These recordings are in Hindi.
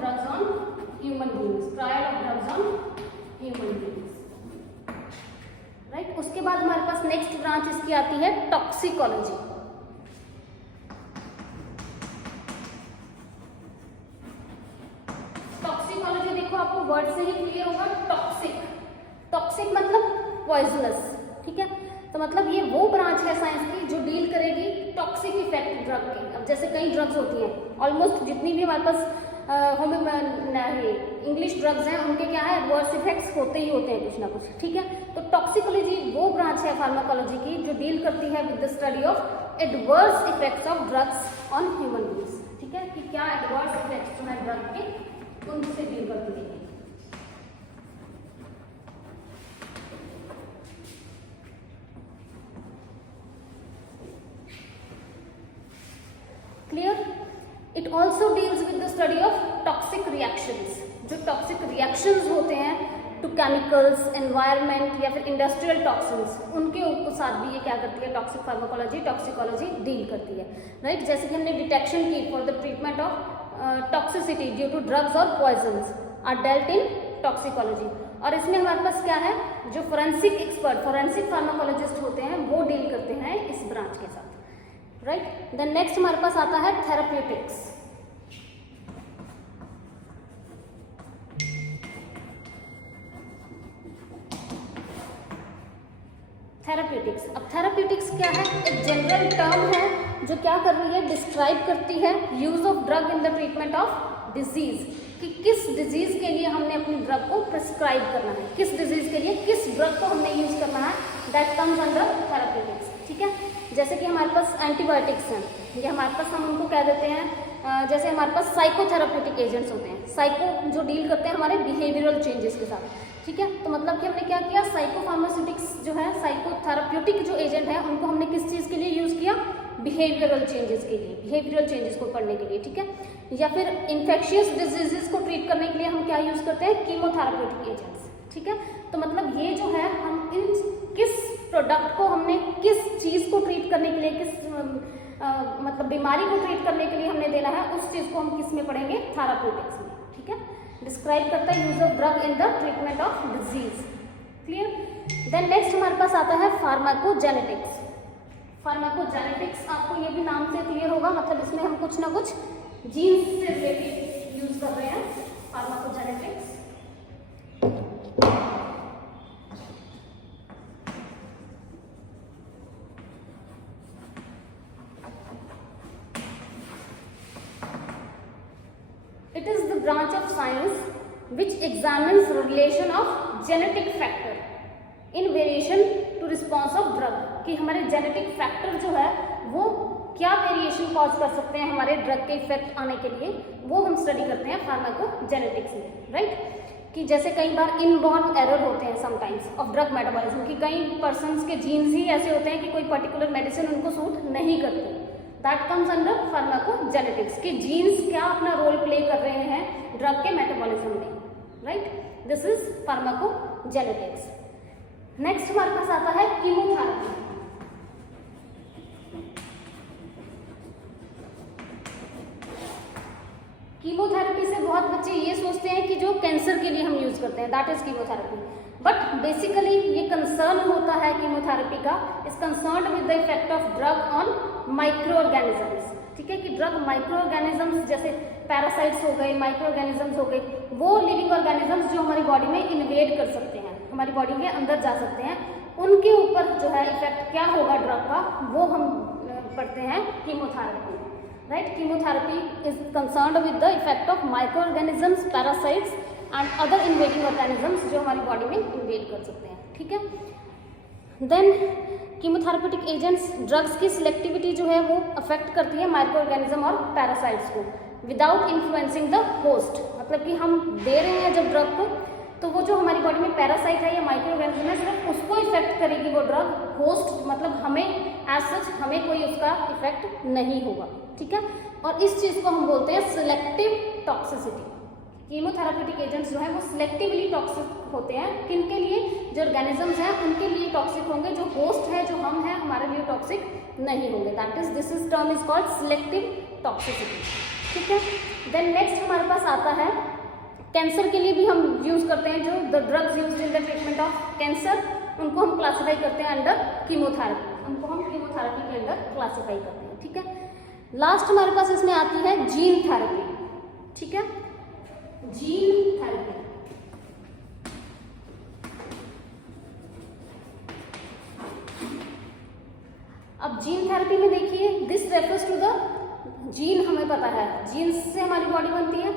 Drugs on human beings, trial of drugs on human beings, right. उसके बाद हमारे पास नेक्स्ट ब्रांच इसकी आती है टॉक्सिकोलॉजी। टॉक्सिकोलॉजी देखो आपको वर्ड से ही क्लियर होगा, टॉक्सिक, टॉक्सिक मतलब पॉइजनस, ठीक है। तो मतलब ये वो ब्रांच है साइंस की जो डील करेगी टॉक्सिक इफेक्ट ड्रग के। अब जैसे कई ड्रग्स होती हैं, ऑलमोस्ट जितनी भी हमारे पास इंग्लिश ड्रग्स हैं उनके क्या है, एडवर्स इफेक्ट्स होते ही होते हैं कुछ ना कुछ, ठीक है। तो टॉक्सिकोलॉजी वो ब्रांच है फार्माकोलॉजी की जो डील करती है with the study of adverse effects of drugs on human beings, ठीक है, कि क्या एडवर्स इफेक्ट्स जो है ड्रग के उनसे डील करती है। Clear. It also deals with the study of toxic reactions, जो टॉक्सिक रिएक्शंस होते हैं टू केमिकल्स, एनवायरनमेंट या फिर इंडस्ट्रियल टॉक्सिन्स, उनके साथ भी ये क्या करती है, टॉक्सिक फार्माकोलॉजी, टॉक्सिकोलॉजी डील करती है, राइट। जैसे कि हमने डिटेक्शन की for the treatment of toxicity due to drugs और poisons are dealt in toxicology. और इसमें हमारे पास क्या है, जो फोरेंसिक एक्सपर्ट, फोरेंसिक फार्माकोलॉजिस्ट होते हैं वो डील करते हैं इस ब्रांच के साथ, राइट। देन नेक्स्ट हमारे पास आता है थेराप्यूटिक्स। थेराप्यूटिक्स, अब थेराप्यूटिक्स क्या है, एक जनरल टर्म है जो क्या कर रही है, डिस्क्राइब करती है use of drug in the treatment of disease, कि किस डिजीज के लिए हमने अपनी ड्रग को प्रिस्क्राइब करना है, किस डिजीज के लिए किस ड्रग को हमने यूज करना है, दैट कम्स अंडर थेराप्यूटिक्स, ठीक है। जैसे कि हमारे पास एंटीबायोटिक्स हैं, ये हमारे पास हम उनको कह देते हैं, जैसे हमारे पास साइकोथेराप्यूटिक एजेंट्स होते हैं, साइको जो डील करते हैं हमारे बिहेवियरल चेंजेस के साथ, ठीक है। तो मतलब कि हमने क्या किया, साइकोफार्मास्यूटिक्स जो है, साइकोथेराप्यूटिक जो एजेंट है उनको हमने किस चीज़ के लिए यूज़ किया, बिहेवियरल चेंजेस के लिए, बिहेवियरल चेंजेस को पढ़ने के लिए, ठीक है। या फिर इन्फेक्शियस डिजीजेस को ट्रीट करने के लिए हम क्या यूज़ करते हैं, कीमोथेराप्यूटिक एजेंट्स, ठीक है। तो मतलब ये जो है हम इन किस प्रोडक्ट को हमने किस चीज़ को ट्रीट करने के लिए, किस मतलब बीमारी को ट्रीट करने के लिए हमने देना है, उस चीज़ को हम किस में पढ़ेंगे, थेराप्यूटिक्स में, ठीक है। डिस्क्राइब करता है use of drug in the treatment of disease, clear. Then next हमारे पास आता है फार्माकोजेनेटिक्स। फार्माकोजेनेटिक्स आपको ये भी नाम से क्लियर होगा, मतलब इसमें हम कुछ ना कुछ जीन्स से रिलेटेड यूज कर रहे हैं, pharmacogenetics. It is the branch of science which examines the relation of genetic factor in variation to response of drug, कि हमारे जेनेटिक फैक्टर जो है वो क्या वेरिएशन कॉज कर सकते हैं हमारे ड्रग के इफेक्ट आने के लिए, वो हम स्टडी करते हैं फार्माकोजेनेटिक्स में, राइट। कि जैसे कई बार इनबॉर्न एरर होते हैं समटाइम्स ऑफ ड्रग मेटाबॉलिज्म, कि कई पर्सन्स के जीन्स ही ऐसे होते हैं कि कोई पर्टिकुलर मेडिसिन उनको सूट नहीं करती, दैट कम्स अंडर फार्माकोजेनेटिक्स, कि जीन्स क्या अपना रोल प्ले कर रहे हैं ड्रग के मेटाबॉलिज्म में, right. This is pharmacogenetics. Next हमारे पास आता है कीमोथेरेपी। कीमोथेरेपी से बहुत बच्चे ये सोचते हैं कि जो कैंसर के लिए हम यूज करते हैं, that is chemotherapy, but basically ये कंसर्न होता है कीमोथेरेपी का, is concerned with the effect of drug on micro organisms, ठीक है। कि ड्रग माइक्रो ऑर्गेनिजम्स जैसे पैरासाइट्स हो गए, माइक्रो ऑर्गेनिजम्स हो गए, वो लिविंग ऑर्गेनिजम्स जो हमारी बॉडी में इन्वेड कर सकते हैं, हमारी बॉडी के अंदर जा सकते हैं, उनके ऊपर जो है इफेक्ट क्या होगा ड्रग का, वो हम पढ़ते हैं chemotherapy, right. Chemotherapy is concerned with the effect of micro organisms, parasites and other invading organisms जो हमारी बॉडी में इन्वेड कर सकते हैं, ठीक है। देन कीमोथेरेप्यूटिक एजेंट्स, ड्रग्स की सिलेक्टिविटी जो है वो अफेक्ट करती है माइक्रो ऑर्गेनिज्म और पैरासाइट्स को विदाउट इन्फ्लुएंसिंग द होस्ट, मतलब कि हम दे रहे हैं जब ड्रग को तो वो जो हमारी बॉडी में पैरासाइट है या माइक्रो ऑर्गेनिज्म है सिर्फ उसको इफेक्ट करेगी वो ड्रग, होस्ट मतलब हमें एज सच हमें कोई उसका इफेक्ट नहीं होगा, ठीक है। और इस चीज़ को हम बोलते हैं सिलेक्टिव टॉक्सिसिटी, कीमोथेराप्यूटिक एजेंट्स जो है वो सिलेक्टिवली टॉक्सिक होते हैं। किन के लिए? जो ऑर्गेनिजम्स हैं उनके लिए टॉक्सिक होंगे, जो होस्ट है, जो हम हैं, हमारे लिए टॉक्सिक नहीं होंगे। That is this is term is called selective toxicity. ठीक है, देन नेक्स्ट हमारे पास आता है कैंसर के लिए भी हम यूज करते हैं, जो the drugs use in the treatment of cancer, उनको हम क्लासीफाई करते हैं अंडर कीमोथेरेपी, उनको हम कीमोथेरेपी के अंडर क्लासीफाई करते हैं। ठीक है, लास्ट हमारे पास इसमें आती है जीन थेरेपी। ठीक है, जीन थेरेपी। अब जीन थेरेपी में देखिए, this refers to the gene, हमें पता है जीन से हमारी बॉडी बनती है।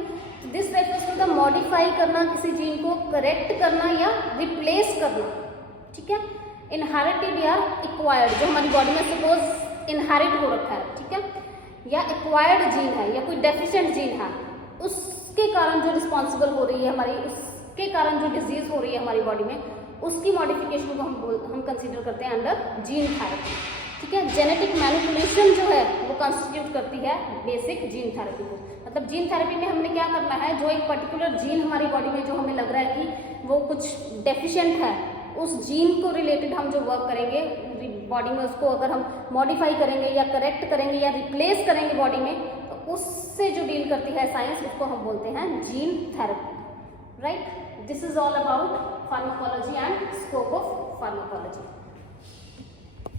This refers to the modify करना, किसी जीन को करेक्ट करना या रिप्लेस करना। ठीक है, इनहेरिटेड या एक्वायर्ड, जो हमारी बॉडी में सपोज इनहेरिट हो रखा है, ठीक है, या एक्वायर्ड जीन है या कोई डेफिशिएंट जीन है, उसके कारण जो रिस्पॉन्सिबल हो रही है हमारी, उसके कारण जो डिजीज हो रही है हमारी बॉडी में, उसकी मॉडिफिकेशन को हम कंसीडर करते हैं अंडर जीन थेरेपी। ठीक है, जेनेटिक मैनिपुलेशन जो है वो कंस्टिट्यूट करती है बेसिक जीन थेरेपी को। मतलब जीन थेरेपी में हमने क्या करना है, जो एक पर्टिकुलर जीन हमारी बॉडी में जो हमें लग रहा है कि वो कुछ डेफिशिएंट है, उस जीन को रिलेटेड हम जो वर्क करेंगे बॉडी में, उसको अगर हम मॉडिफाई करेंगे या करेक्ट करेंगे या रिप्लेस करेंगे बॉडी में, तो उससे जो डील करती है साइंस, उसको हम बोलते हैं gene therapy. Right, this is all about pharmacology and scope of pharmacology.